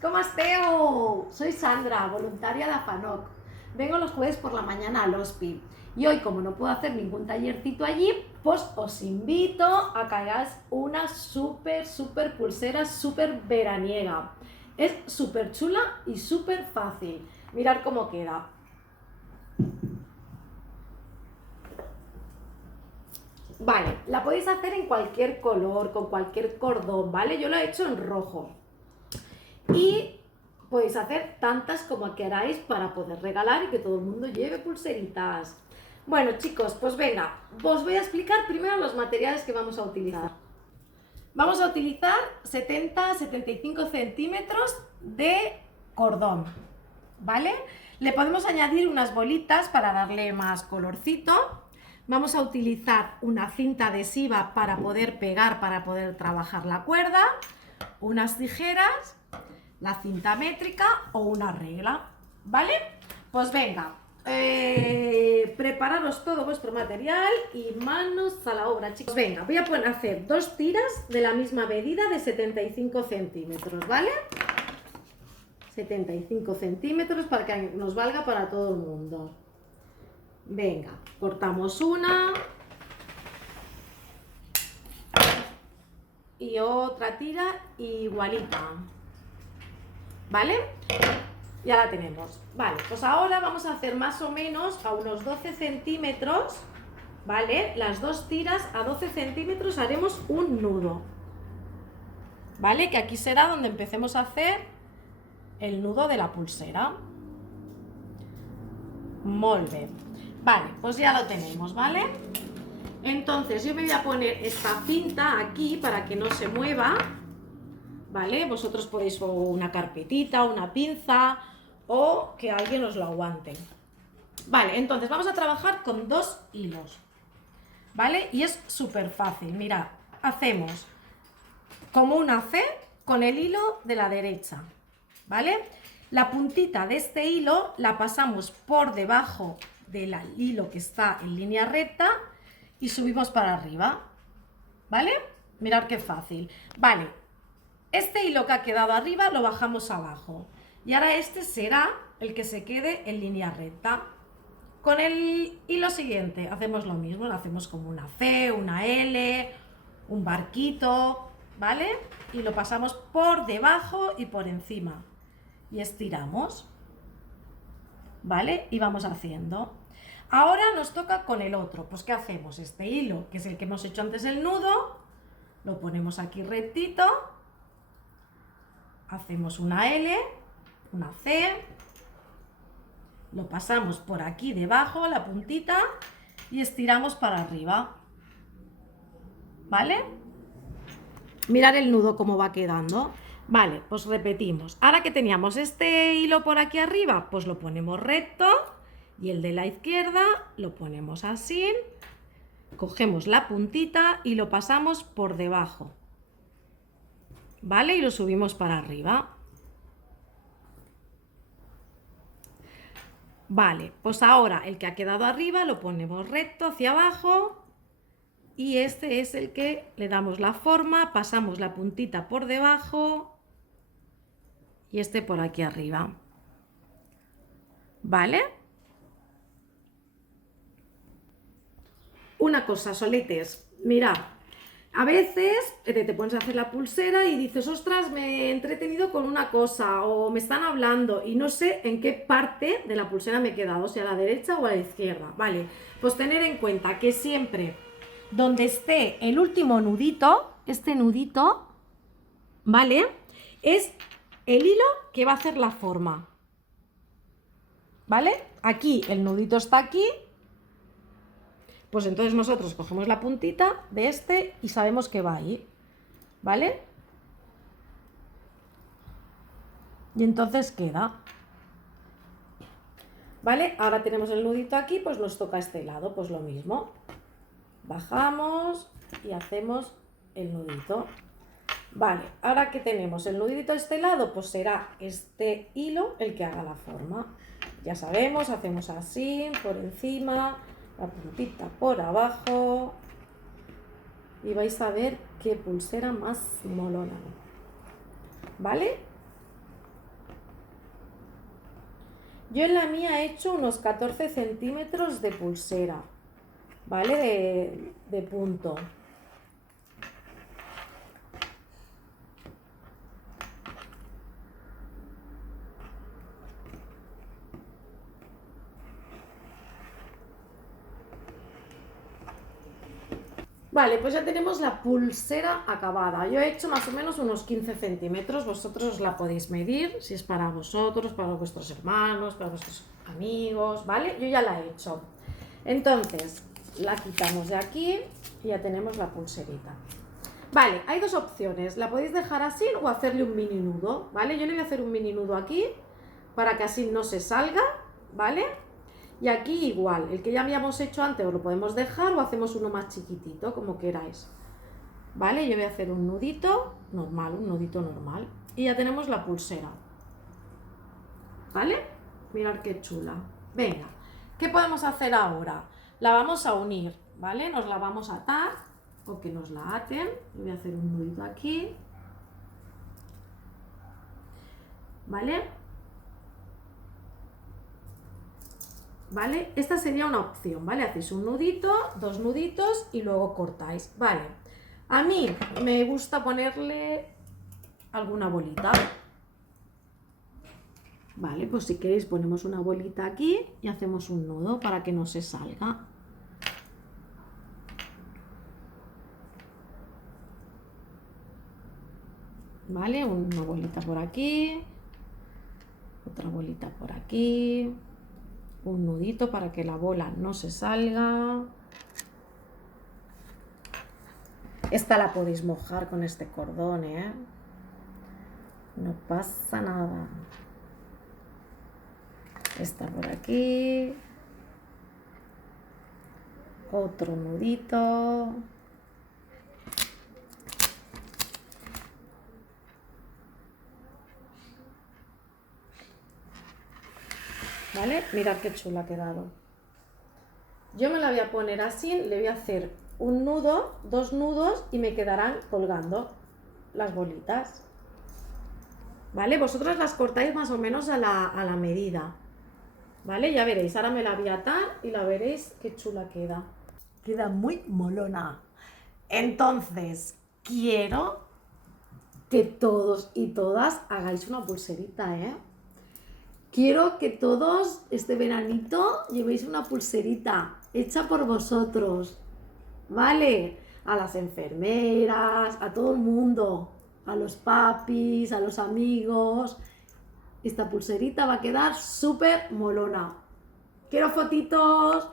¿Cómo esteu? Soy Sandra, voluntaria de AFANOC. Vengo los jueves por la mañana al hospi. Y hoy, como no puedo hacer ningún tallercito allí, pues os invito a que hagáis una súper pulsera, súper veraniega. Es súper chula y súper fácil. Mirad cómo queda. Vale, la podéis hacer en cualquier color, con cualquier cordón, ¿vale? Yo lo he hecho en rojo. Y podéis hacer tantas como queráis para poder regalar y que todo el mundo lleve pulseritas. Bueno, chicos, pues venga, os voy a explicar primero los materiales que vamos a utilizar. Vamos a utilizar 70-75 centímetros de cordón, ¿vale? Le podemos añadir unas bolitas para darle más colorcito. Vamos a utilizar una cinta adhesiva para poder pegar, para poder trabajar la cuerda, unas tijeras, la cinta métrica o una regla, ¿vale? Pues venga, prepararos todo vuestro material y manos a la obra, chicos. Venga, voy a hacer dos tiras de la misma medida de 75 centímetros, ¿vale? 75 centímetros para que nos valga para todo el mundo. Venga, cortamos una y otra tira igualita, ¿vale? Ya la tenemos. Vale, pues ahora vamos a hacer más o menos a unos 12 centímetros, ¿vale? Las dos tiras a 12 centímetros haremos un nudo, ¿vale? Que aquí será donde empecemos a hacer el nudo de la pulsera. Molt bé. Vale, pues ya lo tenemos, ¿vale? Entonces yo me voy a poner esta cinta aquí para que no se mueva, ¿vale? Vosotros podéis o una carpetita, una pinza o que alguien os lo aguante. Vale, entonces vamos a trabajar con dos hilos, ¿vale? Y es súper fácil, mirad, hacemos como una C con el hilo de la derecha, ¿vale? La puntita de este hilo la pasamos por debajo del hilo que está en línea recta y subimos para arriba, ¿vale? Mirad qué fácil. Vale, este hilo que ha quedado arriba lo bajamos abajo y ahora este será el que se quede en línea recta. Con el hilo siguiente hacemos lo mismo, lo hacemos como una C, una L, un barquito, ¿vale? Y lo pasamos por debajo y por encima y estiramos, ¿vale? Y vamos haciendo. Ahora nos toca con el otro, pues ¿qué hacemos? Este hilo, que es el que hemos hecho antes el nudo, lo ponemos aquí rectito, hacemos una L, una C, lo pasamos por aquí debajo, la puntita, y estiramos para arriba, ¿vale? Mirad el nudo cómo va quedando. Vale, pues repetimos. Ahora que teníamos este hilo por aquí arriba, pues lo ponemos recto y el de la izquierda lo ponemos así, cogemos la puntita y lo pasamos por debajo, ¿vale? Y lo subimos para arriba. Vale, pues ahora el que ha quedado arriba lo ponemos recto hacia abajo y este es el que le damos la forma, pasamos la puntita por debajo y este por aquí arriba, ¿vale? Una cosa, soletes, mirad, a veces te pones a hacer la pulsera y dices, ostras, me he entretenido con una cosa o me están hablando y no sé en qué parte de la pulsera me he quedado, si a la derecha o a la izquierda, ¿vale? Pues tener en cuenta que siempre donde esté el último nudito, este nudito, ¿vale? Es el hilo que va a hacer la forma, ¿vale? Aquí el nudito está aquí. Pues entonces nosotros cogemos la puntita de este y sabemos que va ahí, ¿vale? Y entonces queda, ¿vale? Ahora tenemos el nudito aquí, pues nos toca este lado, pues lo mismo. Bajamos y hacemos el nudito. Vale, ahora que tenemos el nudito a este lado, pues será este hilo el que haga la forma. Ya sabemos, hacemos así, por encima, la puntita por abajo y vais a ver qué pulsera más molona, ¿vale? Yo en la mía he hecho unos 14 centímetros de pulsera, ¿vale? De punto. Vale, pues ya tenemos la pulsera acabada. Yo he hecho más o menos unos 15 centímetros. Vosotros la podéis medir, si es para vosotros, para vuestros hermanos, para vuestros amigos, ¿vale? Yo ya la he hecho. Entonces, la quitamos de aquí y ya tenemos la pulserita. Vale, hay dos opciones. La podéis dejar así o hacerle un mini nudo, ¿vale? Yo le voy a hacer un mini nudo aquí para que así no se salga, ¿vale? Y aquí igual, el que ya habíamos hecho antes os lo podemos dejar o hacemos uno más chiquitito, como queráis. ¿Vale? Yo voy a hacer un nudito normal, un nudito normal. Y ya tenemos la pulsera. ¿Vale? Mirad qué chula. Venga, ¿qué podemos hacer ahora? La vamos a unir, ¿vale? Nos la vamos a atar o que nos la aten. Yo voy a hacer un nudito aquí. ¿Vale? ¿Vale? Esta sería una opción, ¿vale? Hacéis un nudito, dos nuditos y luego cortáis, ¿vale? A mí me gusta ponerle alguna bolita. Vale, pues si queréis ponemos una bolita aquí y hacemos un nudo para que no se salga. ¿Vale? Una bolita por aquí, otra bolita por aquí, un nudito para que la bola no se salga. Esta la podéis mojar con este cordón, ¿eh? No pasa nada. Esta por aquí. Otro nudito. ¿Vale? Mirad qué chula ha quedado. Yo me la voy a poner así, le voy a hacer un nudo, dos nudos y me quedarán colgando las bolitas. ¿Vale? Vosotros las cortáis más o menos a la medida. ¿Vale? Ya veréis, ahora me la voy a atar y la veréis qué chula queda. Queda muy molona. Entonces, quiero que todos y todas hagáis una pulserita, ¿eh? Quiero que todos este veranito llevéis una pulserita hecha por vosotros, ¿vale? A las enfermeras, a todo el mundo, a los papis, a los amigos. Esta pulserita va a quedar súper molona. Quiero fotitos.